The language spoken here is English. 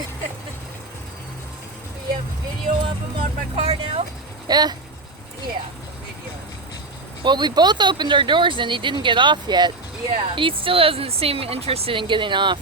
We have video of him on my car now? Yeah. Yeah, video. Well, we both opened our doors and he didn't get off yet. Yeah. He still doesn't seem interested in getting off.